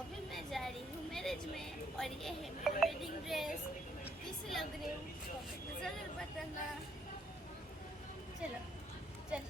अभी मैं जा रही हूँ मैरिज में और ये है मेरी वेडिंग ड्रेस। कैसी लग रही हूँ कमेंट में जरूर बताना। चलो चल